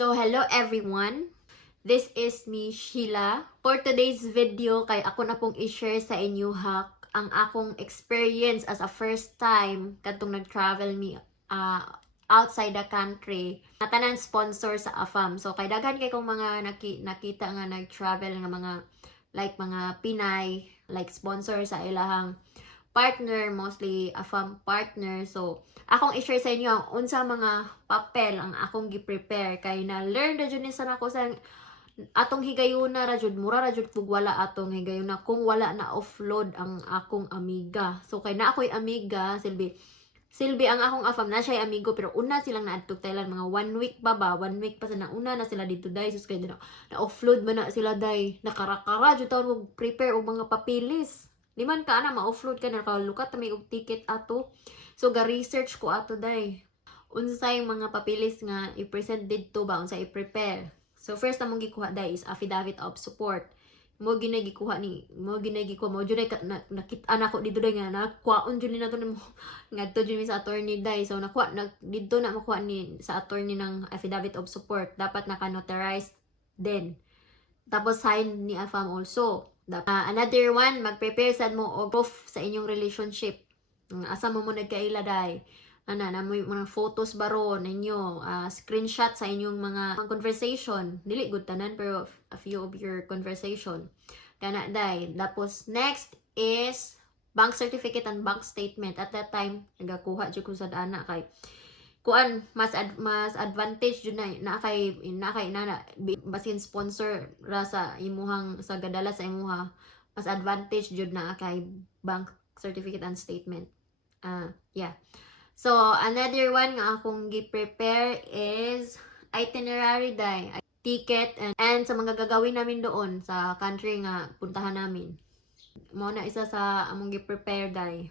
So, hello everyone. This is me, Sheila. For today's video, kay ako na pong i-share sa inyo ang akong experience as a first time katong nag-travel me outside the country. Natanan sponsor sa AFAM. So, kay daghan kay kong mga nakita nga nag-travel nga mga Pinay, like sponsor sa ilahang partner, mostly AFAM partner. So, akong i-share sa inyo ang unsa mga papel ang akong gi-prepare kay na learn ra jud ni sa nako sa atong higayuna ra jud mura ra jud pug wala atong higayuna kung wala na offload ang akong amiga. So kay na ako'y amiga, Silbi ang akong AFAM na siya'y amigo pero una silang naadtog Thailand mga 1 week pa ba 1 week pa sa nauna na sila dito dai sus kay na offload man na sila dai nakarakara jud taon og prepare og mga papilis. Di man ka na ma-offload ka na kalukat may og ticket ato. So ga research ko ato dai. Unsay mga papilis nga i-present didto ba unsay i-prepare. So first namong gikuha dai is affidavit of support. Mo ginagikuha mo jud nakita ko dito dai nga nakuhaon jud ni nato nimo ngadto jud mi sa attorney dai. So nakuha didto na makuha ni sa attorney ng affidavit of support. Dapat naka-notarize din. Tapos sign ni AFAM also. Another one, mag-prepare sad mo og proof sa inyong relationship. Asa mo nagkaila dai. Na mo mga photos baron ninyo, screenshot sa inyong mga conversation. Dili good tanan pero a few of your conversation. Kana dai. Tapos next is bank certificate and bank statement. At that time, nagakuha jud ko sad ana kay kuan mas advantage jud na kay basin sponsor ra sa imuhang sa gadala sa imuha mas advantage jud na kay bank certificate and statement. Yeah. So another one nga akong gi-prepare is itinerary dai, ticket and sa mga gagawin namin doon sa country nga puntahan namin. Mao na isa sa among gi-prepare dai.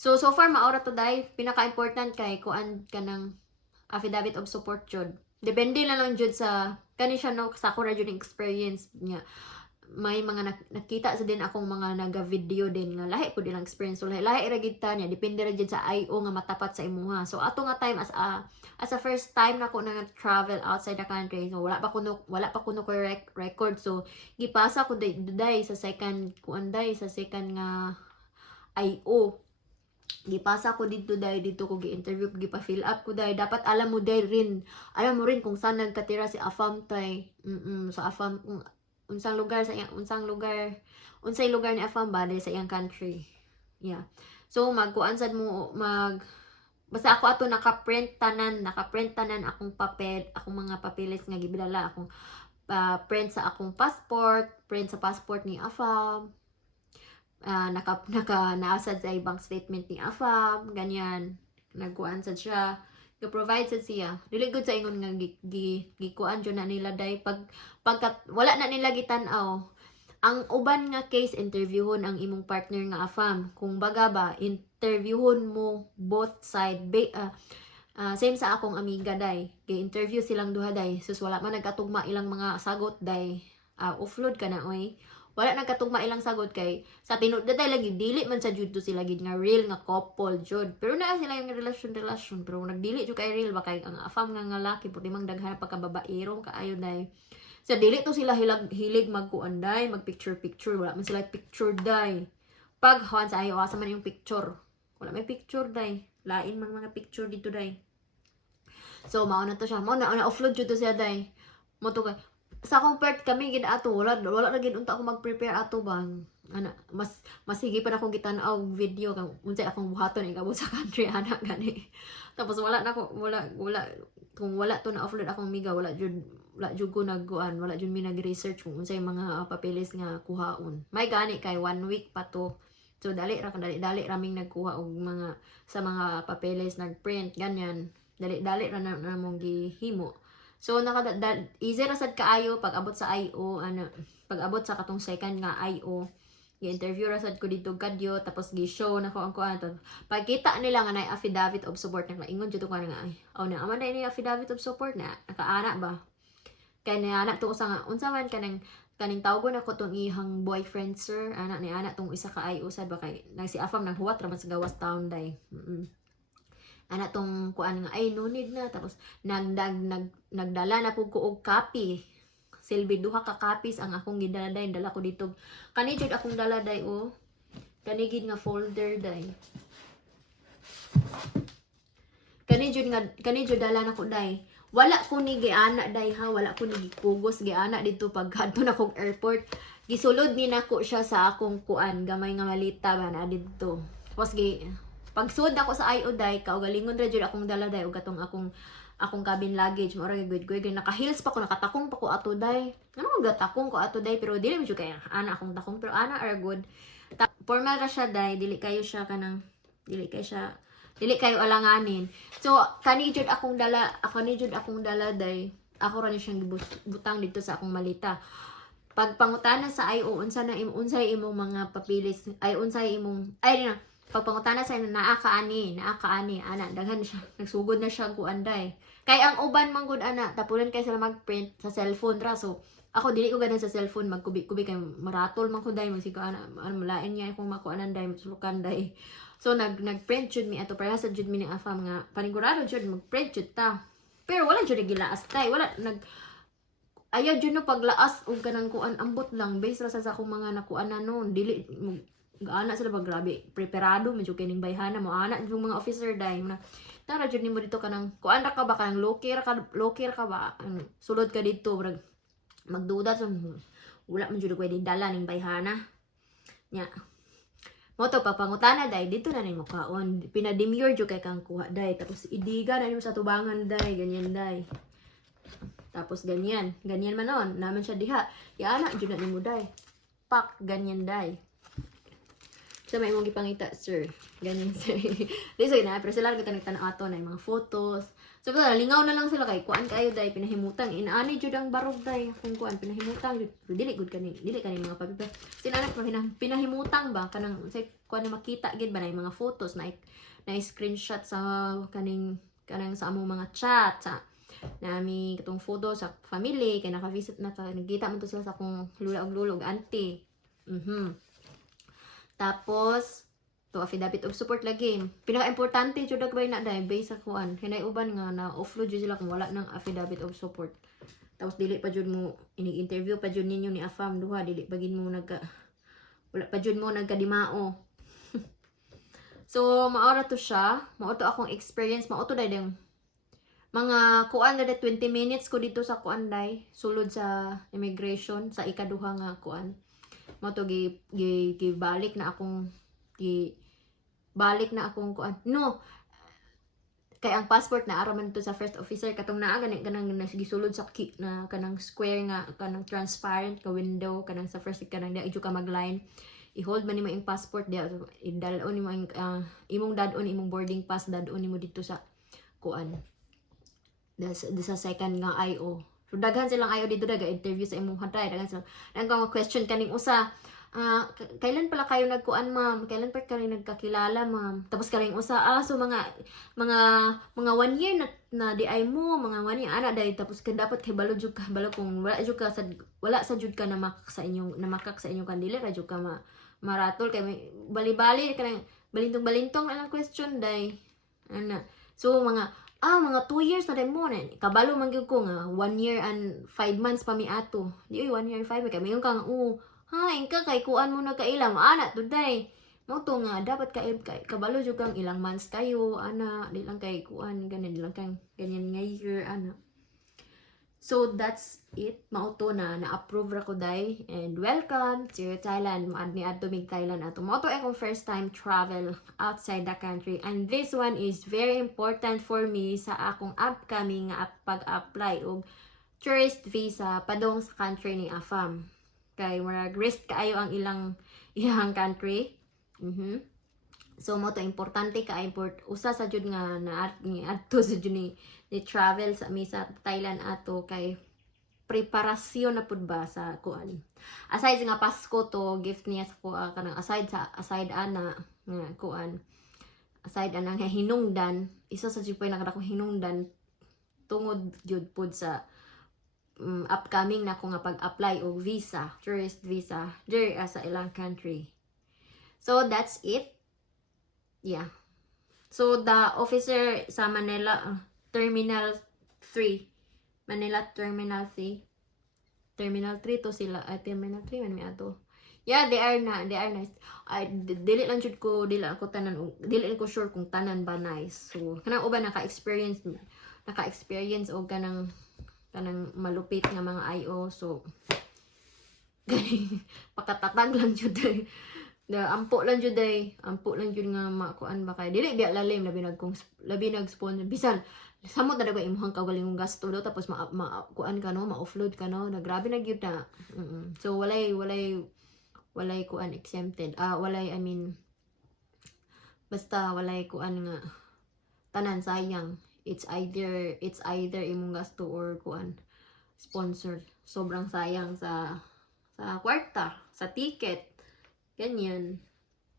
So far maora to dai, pinaka-important kay kuan kanang affidavit of support jud. Depende na lang jud sa kani siya no sa ako ra jud experience niya. May mga nakita sa din akong mga naga-video din nga lahi pud ilang experience. So lahi ra gid ta niya, depende ra jud sa IO nga matapat sa imuha. So ato nga time as a first time nako na travel outside the country. So wala pa kuno record. So gipasa ko day sa second nga IO. Gipasa ko dito ko gi-interview, gipa-fill up ko dapat alam mo rin kung saan nagkatira si AFAM tay. Sa AFAM kung unsay lugar ni AFAM ba sa iyang country. Yeah. So magkuan sad mo basta ako ato naka-print tanan akong papel, akong mga papeles nga gibidala akong print sa akong passport, print sa passport ni AFAM. Naasad sa bank statement ni AFAM, ganyan. Nagkuan sad siya. Ga-provide sad siya. Dili gud sa ingon nga gikuan jud na nila dai pagkat wala na nila gitan-aw. Ang uban nga case interviewon ang imong partner nga AFAM. Kung baga ba interviewon mo both side same sa akong amiga dai. Gi-interview silang duha dai. Sus wala man nagkatugma ilang mga sagot dai. Offload ka na oy. Wala nagkatugma ilang sagot kay sa tinud dai lagi dili man sa jud to sila gid nga real nga couple jud. Pero naa sila yung relasyon pero nagdili jud kay real ba kay ang AFAM nga lalaki puti mang daghan pagkababaero kaayo dai. Sa dili to sila hilig magkuan dai, mag picture wala man sila picture dai. Pag han sa ayo asa man yung picture. Wala may picture dai. Lain man mga picture dito dai. So mao na to siya. Mao na offload jud to siya dai. Mo to kay sa akong part kami gid ato wala ra gid unta ako mag-prepare ato bang mas higi pa na akong gitan-aw video kang unsay akong buhaton igabot sa country ana gani. Tapos wala kung wala to na offload akong miga wala jud ko nagkuan wala jud mi nag-research kung unsay mga papeles nga kuhaon. May gani kay 1 week pa to. So dali raming nagkuha og mga sa mga papeles nag-print ganyan. Dali ra na mong gihimo. So easy ra sad kaayo pag abot sa IO pag abot sa katong second nga IO gi-interview ra sad ko dito kadyo tapos gi-show nako ang kuan pagkita nila nga na affidavit of support na ingon jud ko nga ay na aman ni affidavit of support na nakaana ba kay ana to sa unsa man kaning tawgon ako tong ihang boyfriend sir ana tong isa ka IO sad ba kay si AFAM nang huwat ra man sa gawas taon day. ana tong kuan nga ay no need na, tapos nagdala na pud ko og copy, silbi duha ka copies ang akong gidala day, dala ko dito kani jud akong dala day o kani gid nga folder day, kani jud dala na ko day. Wala ko ni giana day ha, wala ko ni gikugos giana dito pagkadto na kong airport. Gisulod ni nako siya sa akong kuan, gamay nga malita ba na dito. Tapos pagsud ako sa IO day, kaugalingon ra jud akong dala day ug katong akong cabin luggage, mo ra good naka-heels pa ko, nakatakong pa ko ato day. Ano nga gatakong ko ato day, pero dili mo jud kay ana akong takong, pero ana are good. Formal ra siya day, dili kayo alanganin. So kani jud akong dala day. Ako ra ni siyang butang dito sa akong malita. Pag pangutana sa IO unsay imong mga papilis, pag pangutana sa naa kaani ana daghan siya, nagsugod na siya kuan day. Kay ang uban man gud ana tapulan kay sila mag-print sa cellphone ra, so ako dili ko ganan sa cellphone, magkubi-kubi kay maratol man ko day, magsiga ana malain niya akong makuanan day, masulukan day. So nag-print jud mi ato para sa jud mi ni afam nga panigurado jud mag-print jud ta. Pero wala jud gilaas tay, wala ayaw jud no paglaas og kanang kuan, ambot lang base ra sa akong mga nakuan na noon, dili gaana sila ba, grabe preparado medyo kining bayhana mo ana yung mga officer day na tara jud nimo dito kanang kuan ra ka ba, kanang locker ka ba, sulod ka dito magduda so wala man jud pwede dala ning bayhana nya. Moto papangutana day dito na nimo kaon, pinademure jud kay kang kuha day, tapos idiga na nimo sa tubangan day, ganyan day. Tapos ganyan man noon naman siya diha, ya ana jud na nimo day, pak ganyan day. So may mong gipangita sir, ganyan sir. Dito na pero sila kita nagtan ato na mga photos. So lingaw na lang sila kay kuan kayo day, pinahimutang inaani jud ang barog day kung kuan pinahimutang jud, dili kani mga paper. Sinanak pinahimutang ba kanang say kuan na makita gid ba na mga photos na screenshot sa kanang sa among mga chat sa nami katong photo sa family kay naka-visit na nagkita man to sila sa akong lula ug lolo ug auntie. Tapos to affidavit of support lagi. Pinaka-importante jud dagbay na day base sa kuan. Hinay uban nga na offload jud sila kung wala nang affidavit of support. Tapos dili pa jud mo ini-interview pa jud ninyo ni afam duha, dili pa gid mo wala pa jud mo nagkadimao. So maora to siya, mao to akong experience, mao to day ding mga kuan na 20 minutes ko dito sa kuan day, sulod sa immigration sa ikaduha nga kuan. Mo to gibalik na akong kuan. No. Kay ang passport na araman to sa first officer katong naa ganang gisulod sa na kanang square nga kanang transparent ka window kanang sa first kanang di ka magline. I-hold man nimo ang passport dia, idalon nimo ang imong dadon imong boarding pass, dadon nimo dito sa kuan. Sa second nga IO. So daghan silang IO dito, interview sa imong hatay, daghan silang nang question kaning usa, kailan pala kayo nagkuan ma'am, kailan pa kayo nagkakilala ma'am, tapos kaning usa so mga 1 year na di ay mo, mga 1 year ana dahil tapos dapat kay balo jud ka, balo kung wala sa jud ka namakak sa inyong kandila ra jud ka maratol kay bali-bali kanang balintong ang question day ana. So mga 2 years na din mo na. Kabalo man gyud ko nga 1 year and 5 months pa mi ato. Di 1 year and 5 kay mayon kang ingka kay kuan mo na kailang ana today. Mo to nga dapat kay kabalo jud kang ilang months kayo ana, di lang kay kuan ganyan, di lang kang ganyan nga year ana. So that's it. Mao to na-approve ra ko day, and welcome to Thailand. Maad ni adto mig Thailand ato. Mao to akong first time travel outside the country, and this one is very important for me sa akong upcoming pag-apply og tourist visa padong sa country ni afam. Kay murag risk kaayo ang ilang country. So mo to importante ka usa sa jud nga ni adto sa jud ni travel sa Thailand ato kay preparasyon na pud ba sa kuan. Aside nga Pasko to gift niya sa kuan kanang aside ana nga kuan. Aside ana nga hinungdan, isa sa jud pay nakadakong hinungdan tungod jud pud sa upcoming na ko nga pag-apply og visa, tourist visa diri sa ilang country. So that's it. Yeah. So the officer sa Manila Terminal 3, Manila Terminal 3, Terminal 3 to sila, Terminal 3 man mi ato. Yeah, they are nice. Dili lang jud ko, dili ako tanan, dili ko sure kung tanan ba nice. So kanang uban naka-experience og kanang malupit nga mga IO. So ganing pakatatag lang jud day. Ampo lang jud nga makuan ba kay dili biya lalim labi nag-sponsor bisan samot na dago imong kawalingong gasto do tapos kuan ka no, ma-offload ka no, grabe na gyud na. So walay kuan exempted. Walay, I mean basta walay kuan nga tanan sayang. It's either imong gasto or kuan sponsor. Sobrang sayang sa kwarta, sa ticket. Ganyan.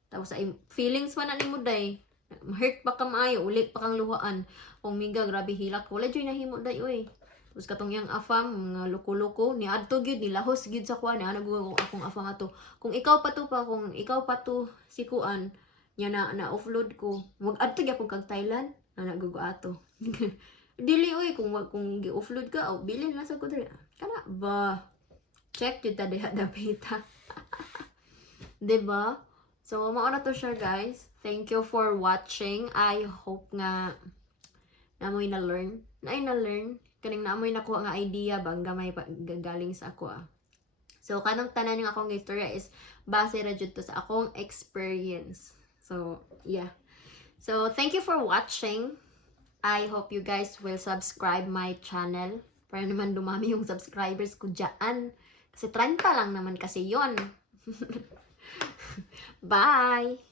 Tapos sa feelings pa na nimo day. Hurt pa ka maayo, ulit pa kang luhaan. Kung miga grabe hilak, wala joy nahimo day oy. Tapos katong yang afam nga loko-loko ni adto gyud ni lahos gyud sa kuan ana kung akong afam ato. Kung ikaw pa to si kuan nya na offload ko. Wag adto gyapon kag Thailand ana gugo ato. Dili oy kung gi-offload ka o bilin lang sa ko diri. Kana ba? Check jud ta diha dapita. Diba? So, mauna to siya, guys. Thank you for watching. I hope nga namoy na-learn. Kaning namoy nakuha nga idea bang gamay galing sa ako So, kanang tanan yung akong istorya is base ra jud to sa akong experience. So, yeah. So, thank you for watching. I hope you guys will subscribe my channel para naman dumami yung subscribers ko dyan. Kasi 30 lang naman kasi yon. Bye!